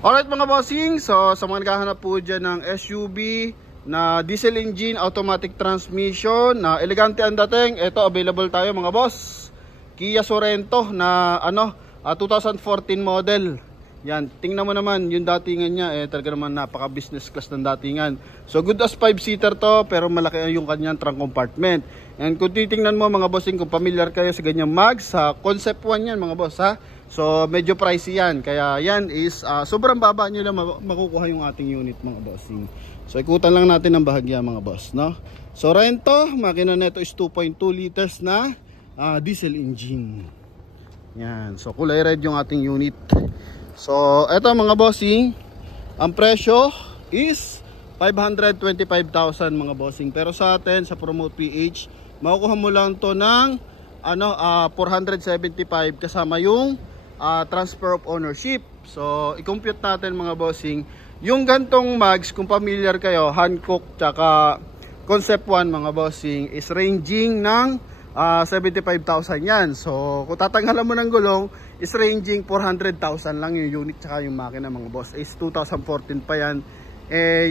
Alright mga bossing, so sa mga naghahanap po dyan ng SUV na diesel engine, automatic transmission, na elegante ang dating, ito available tayo mga boss. Kia Sorento na 2014 model. Yan, tingnan mo naman yung datingan niya, talaga naman napaka business class ng datingan. So good as 5-seater to, pero malaki yung kanyang trunk compartment. And kung titingnan mo mga bossing, kung familiar kayo sa ganyang mag, sa Concept 1 yan mga boss ha. So medyo pricey yan, kaya yan is sobrang baba nyo lang makukuha yung ating unit mga bossing. So ikutan lang natin ang bahagya mga boss, no? Sorento, makina nito is 2.2 liters na diesel engine. Yan, so kulay red yung ating unit. So eto mga bossing, ang presyo is 525,000 mga bossing. Pero sa atin sa Promote PH, makukuha mo lang to ng 475 kasama yung transfer of ownership. So i-compute natin mga bossing, yung gantong mags, kung familiar kayo, Hankook tsaka Concept 1 mga bossing, is ranging ng 75,000 yan. So kung tatanggalan mo ng gulong, is ranging 400,000 lang yung unit tsaka yung makina mga boss. Is 2014 pa yan.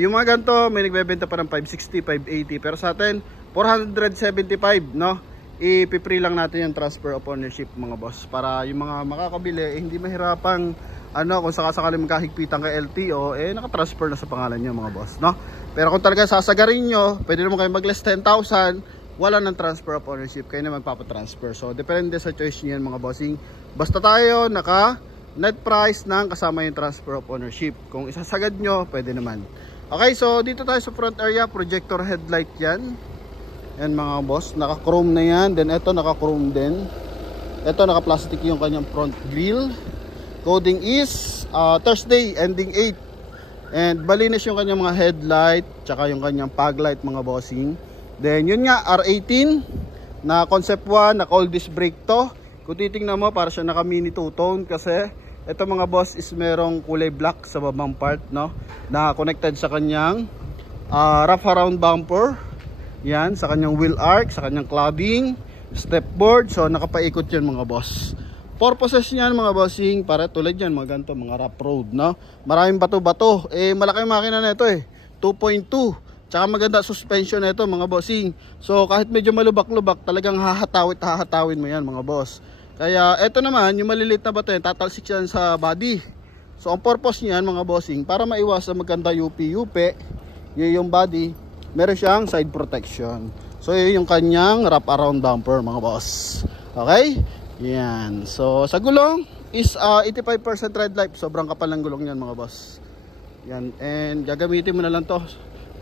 Yung mga ganito may nagbebenta pa ng 560, 580, pero sa atin 475, no? Ipi-free lang natin yung transfer of ownership mga boss, para yung mga makakabili hindi mahirapang kung sakasakali magkahigpitan kay LTO, nakatransfer na sa pangalan nyo mga boss, no? Pero kung talaga sasagarin nyo, pwede naman kayo mag less 10,000, wala ng transfer of ownership, kayo na magpapatransfer. So depende sa choice nyo yan mga bossing. Basta tayo naka net price ng kasama yung transfer of ownership. Kung isasagad nyo, pwede naman. Okay, so dito tayo sa front area, projector headlight yan. Yan mga boss, naka chrome na yan. Then ito naka chrome din. Ito naka plastic yung kanyang front grille. Coding is Thursday ending 8. And malinis yung kanyang mga headlight, tsaka yung kanyang fog light mga bossing. Then yun nga, R18 na Concept 1, naka all disc brake to. Kung titingnan mo, para siya naka mini two-tone, kasi ito mga boss is merong kulay black sa babang part, no? Na connected sa kanyang wrap around bumper. Yan, sa kanyang wheel arch, sa kanyang cladding, step board. So nakapaikot yan mga boss. Purposes niyan mga bossing, para tulad yan mga ganito, mga rough road, no? Maraming bato-bato. Malaki makina na ito 2.2. Tsaka maganda suspension na ito mga bossing. So kahit medyo malubak-lubak, talagang hahatawin mo yan mga boss. Kaya ito naman, yung maliliit na bato yan, tatalsik yan sa body. So ang purpose niyan mga bossing, para maiwasan maganda yupi-yupi, yun yung body, meron siyang side protection. So yun yung kanyang wrap around bumper mga boss. Okay? Yan. So sa gulong is 85% red light. Sobrang kapal ng gulong yan mga boss. Yan. And gagamitin mo na lang to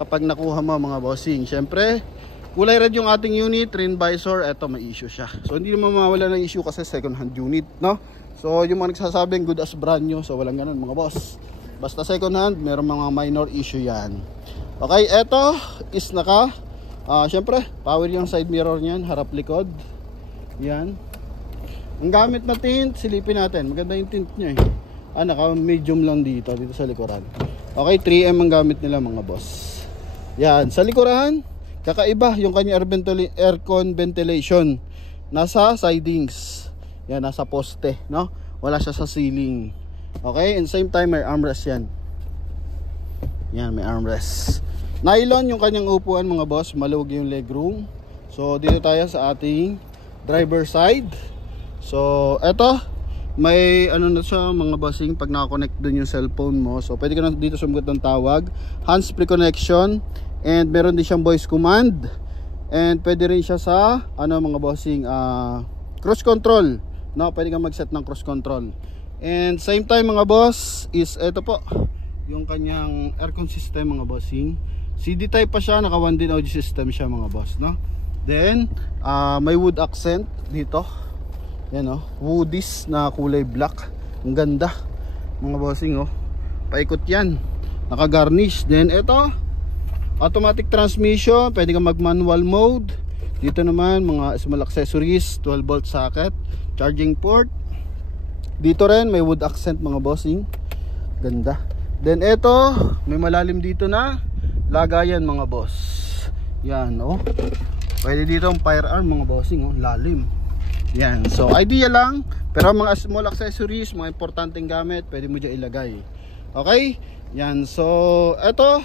kapag nakuha mo mga bossing. Siyempre, kulay red yung ating unit, rim visor, eto may issue siya. So hindi naman mawala ng issue kasi second hand unit, no? So yung mga nagsasabing good as brand new, so walang ganun mga boss. Basta second hand, meron mga minor issue yan. Okay, eto is siyempre, power yung side mirror niyan, harap likod. Yan. Ang gamit na tint, silipin natin. Maganda yung tint niya naka medium lang dito sa likuran. Okay, 3M ang gamit nila mga boss. Yan, sa likuran, kakaiba yung kanya aircon ventilation. Nasa sidings. Yan, nasa poste, no? Wala siya sa ceiling. Okay, and same time may armrest yan. Yan, may armrest. Nylon yung kanyang upuan mga boss, maluwag yung legroom. So dito tayo sa ating driver side. So eto, may na siya mga bossing, pag naka-connect dun yung cellphone mo. So pwede ka na dito sumagot ng tawag, hands free connection, and meron din siyang voice command. And pwede rin siya sa mga bossing cruise control, no? Pwede kang mag-set ng cruise control. And same time mga boss is eto po yung kanyang aircon system mga bossing. CD type pa siya, naka 1 din audio system siya mga boss, no? Then may wood accent dito. Yan woodies na kulay black. Ang ganda mga bossing paikot yan, naka garnish. Then ito, automatic transmission, pwede kang mag manual mode. Dito naman mga small accessories, 12 volt socket, charging port. Dito rin may wood accent mga bossing, ganda. Then ito, may malalim dito na lagayan mga boss. Yan pwede dito ang firearm mga bossing lalim. Yan, so idea lang, pero mga small accessories, mga importanteng gamit, pwede mo dyan ilagay. Okay? Yan. So, eto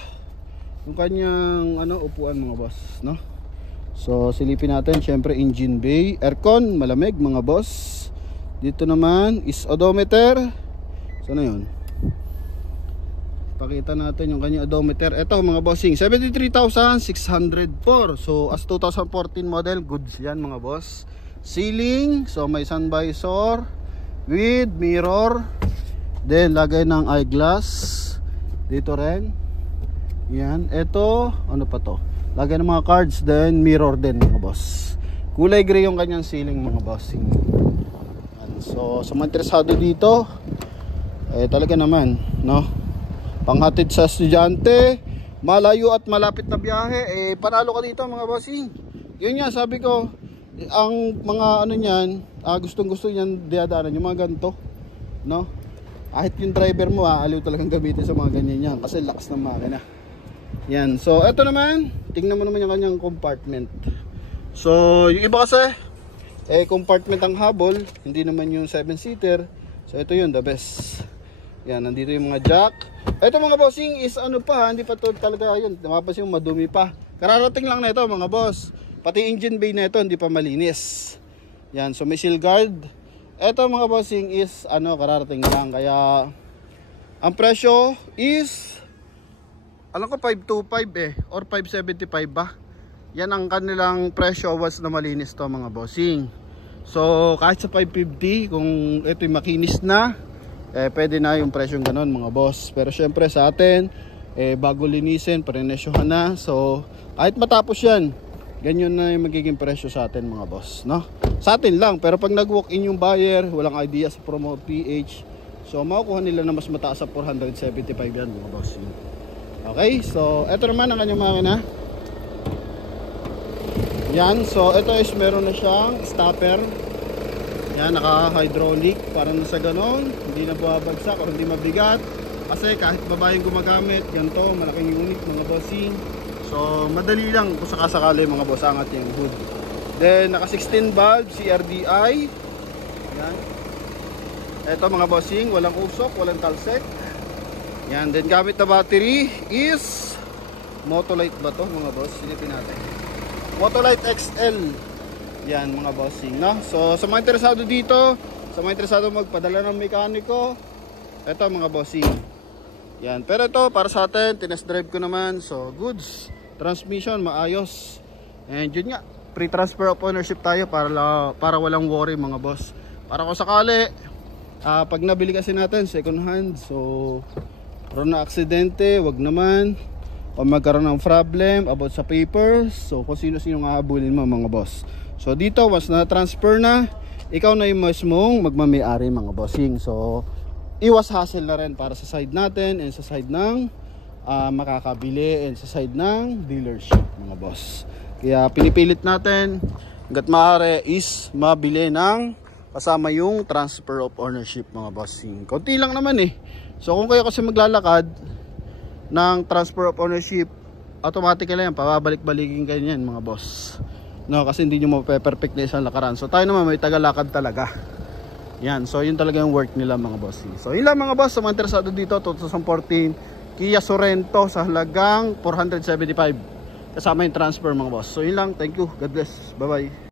yung kanyang upuan mga boss, no? So, silipin natin. Syempre, engine bay, aircon, malamig mga boss. Dito naman is odometer. Saan na yun? Pakita natin yung kanyang odometer. Ito mga bossing, 73,604. So, as 2014 model, goods yan mga boss. Ceiling, so may sun visor with mirror. Then, lagay ng eyeglass. Dito rin. Yan. Ito, ano pa to? Lagay ng mga cards, then mirror din mga boss. Kulay gray yung kanyang ceiling mga bossing. So sa mga interesado dito, talaga naman, no? Panghatid sa estudyante, malayo at malapit na biyahe, panalo ka dito mga bossing. Yun nga sabi ko, ang mga niyan, gustong-gusto niyan diadaanan yung mga ganito, no? Kahit yung driver mo aliw talagang gamitin sa mga ganyan yan kasi lakas ng makina. Yan. So, eto naman, tingnan mo naman yung kanyang compartment. So, yung iba kasi, compartment ang habol, hindi naman yung 7-seater. So, ito yun, the best. Yan, nandito yung mga jack. Eto mga bossing is hindi pa to talaga yun. Mapapansin yung madumi pa. Kararating lang na ito mga boss. Pati engine bay na ito, hindi pa malinis. Yan, so may seal guard. Eto mga bossing is, kararating lang. Kaya, ang presyo is alam ko 525 or 575 ba. Yan ang kanilang presyo once na malinis to mga bossing. So kahit sa 550 kung ito'y makinis na, pwede na yung presyo ganon mga boss. Pero syempre sa atin, bago linisin, prenesyohan na. So kahit matapos yan, ganyan na yung magiging presyo sa atin mga boss, no? Sa atin lang, pero pag nag-walk-in yung buyer, walang idea sa Promote PH, so makukuha nila na mas mataas sa 475 yan mga bossing. Okay, so ito naman ang kanyang makina. Yan, so ito is meron na siyang stopper. Yan, naka-hydraulic, parang nasa ganon, hindi na buwabagsak o hindi mabigat. Kasi kahit babaeng gumagamit, ganito, malaking unit mga bossing. So madali lang kung sakasakali mga boss angat yung hood. Then naka 16 valve CRDI. Yan. Ito mga bossing, walang usok, walang talsek. Yan, then gamit na battery is Motolite ba to mga boss? Silipin natin. Motolite XL. Yan mga bossing, no? So sa mga interesado dito, sa mga interesado magpadala ng mekaniko, ito mga bossing. Yan, pero ito para sa atin, tinest drive ko naman. So goods, transmission maayos. And yun nga, free transfer of ownership tayo para walang worry mga boss. Para kung sakali, pag nabili kasi natin second hand, so pero na aksidente, wag naman. O magkaroon ng problem about sa papers, so kung sino-sino nga habulin mo mga boss. So dito, once na-transfer na, ikaw na yung mismong magmamay-ari mga bossing. So iwas hassle na rin para sa side natin and sa side ng makakabili and sa side ng dealership mga boss. Kaya pinipilit natin hanggat maaari is mabili ng kasama yung transfer of ownership mga bossing. Konti lang naman So kung kayo kasi maglalakad ng transfer of ownership, automatically yan, pababalik-balikin kayo yan mga boss. No, kasi hindi nyo mape-perfect na isang lakaran. So tayo naman may tagalakad talaga. Yan, so yun talaga yung work nila mga bossing. So yun lang mga boss, sa mga interesado dito, 2014 Kia Sorento sa halagang 475 kasama yung transfer mga boss. So yun lang, thank you, God bless, bye bye.